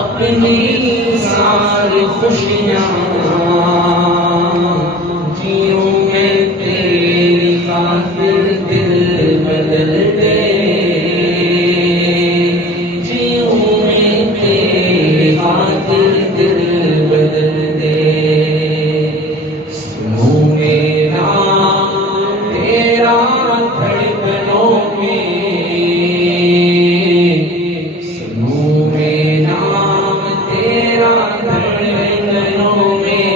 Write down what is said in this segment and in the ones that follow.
اپنی ساری خوشیاں جیوں میں تیری خاطر دل بدل دے، جیوں میں تیری خاطر دل بدل دے، سنوں میرا تیرا دھڑکنوں میں، سنوں میرا تیرا دھڑکنوں میں،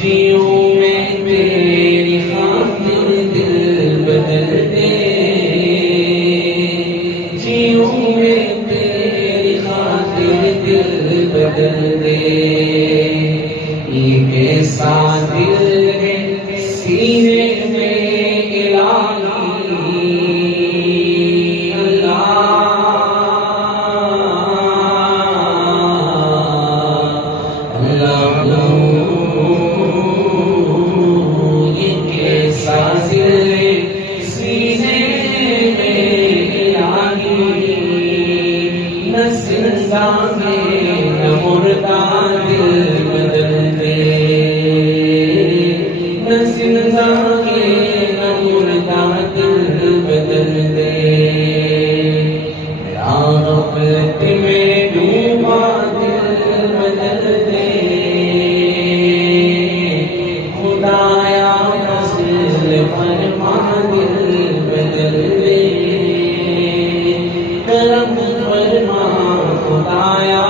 جیوں میں تیری خاطر دل بدل دے، جیوں میں تیری خاطر دل بدل دے، یہ کیسا دل ہے سینے میں الہی زندہ میں مردہ دل بدل دے، نہ زندہ میں مردہ دل بدل دے، میرا غفلت میں ڈوبا دل بدل دے، خدایا فضل فرما دل بدل دے، کرم فرما خدایا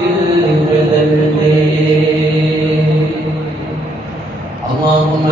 دل بدل دے، اللہم